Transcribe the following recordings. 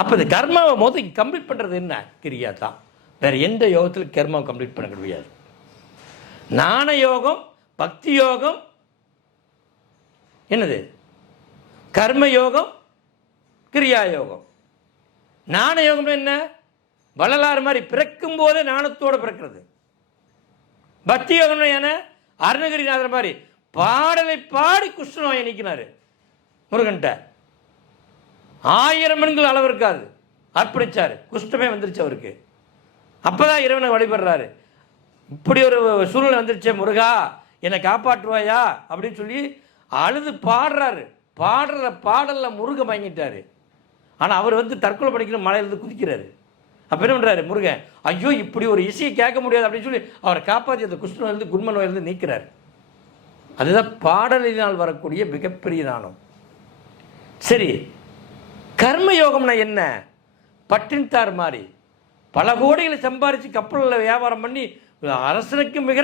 அப்போ இந்த கர்மாவை முதல் கம்ப்ளீட் பண்ணுறது என்ன? கிரியா தான். வேறு எந்த யோகத்தில் கர்மாவை கம்ப்ளீட் பண்ண முடியாது. ஞான யோகம், பக்தி யோகம், என்னது கர்ம யோகம், கிரியா யோகம். ஞான யோகம் என்ன? வள்ளலார் மாதிரி பிறக்கும் போதே ஞானத்தோடு பிறக்கிறது. பக்தி யோகம் என்ன? அருணகிரிநாதர் மாதிரி பாடலை பாடி கிருஷ்ணனை நீக்கினார் முருகன்ட்ட. 1000 பெண்கள் அளவு இருக்காது, அர்ப்பணிச்சார், குஷ்டமே வந்துருச்சு அவருக்கு. அப்போதான் இறைவனை வழிபடுறாரு. இப்படி ஒரு சூழ்நிலை வந்துருச்சே, முருகா என்னை காப்பாற்றுவாயா அப்படின்னு சொல்லி அழுது பாடுறாரு. பாடுற பாடலில் முருகன் வாங்கிட்டாரு. ஆனால் அவர் தற்கொலை பண்ணிக்கணும், மலையிலிருந்து குதிக்கிறாரு. அப்போ என்ன பண்ணுறாரு முருகன்? ஐயோ இப்படி ஒரு இசையை கேட்க முடியாது அப்படின்னு சொல்லி அவரை காப்பாற்றி அந்த குஷ்ணனிலிருந்து குண்ம நோயிலிருந்து நீக்கிறார். அதுதான் பாடலினால் வரக்கூடிய மிகப்பெரிய ஞானம். சரி, கர்மயோகம்னா என்ன? பட்டின்தார் மாதிரி பல கோடிகளை சம்பாரித்து கப்பலில் வியாபாரம் பண்ணி அரசனுக்கு மிக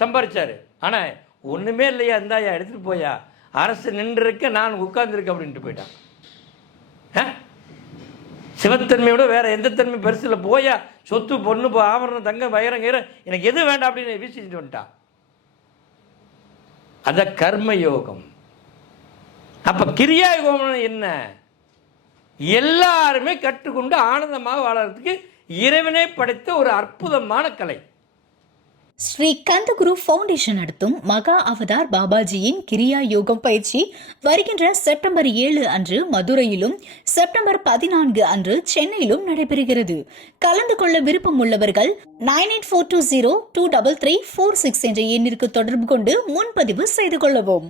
சம்பாதிச்சார். ஆனால் ஒன்றுமே இல்லையா, இருந்தாயா எடுத்துகிட்டு போயா, அரசு நின்றுருக்க நான் உட்கார்ந்துருக்க அப்படின்ட்டு போயிட்டான். சிவத்தன்மையோட வேற எந்த தன்மை பெருசில் போயா, சொத்து பொண்ணு ஆவரணம் தங்கம் வயிறம் கயிற எனக்கு எது வேண்டாம் அப்படின்னு வீசிட்டு வந்துட்டான். அத கர்மயோகம். அப்ப கிரியா யோகம் என்ன? எல்லாருமே கற்றுக்கொண்டு ஆனந்தமாக வாழறதுக்கு இறைவனை படைத்த ஒரு அற்புதமான கலை. ஸ்ரீ கந்தகுரு ஃபவுண்டேஷன் நடத்தும் மகா அவதார் பாபாஜியின் கிரியா யோகம் பயிற்சி வருகின்ற செப்டம்பர் 7 அன்று மதுரையிலும், செப்டம்பர் 14 அன்று சென்னையிலும் நடைபெறுகிறது. கலந்து கொள்ள விருப்பம் உள்ளவர்கள் 9842023346 என்ற எண்ணிற்கு தொடர்பு கொண்டு முன்பதிவு செய்து கொள்ளவும்.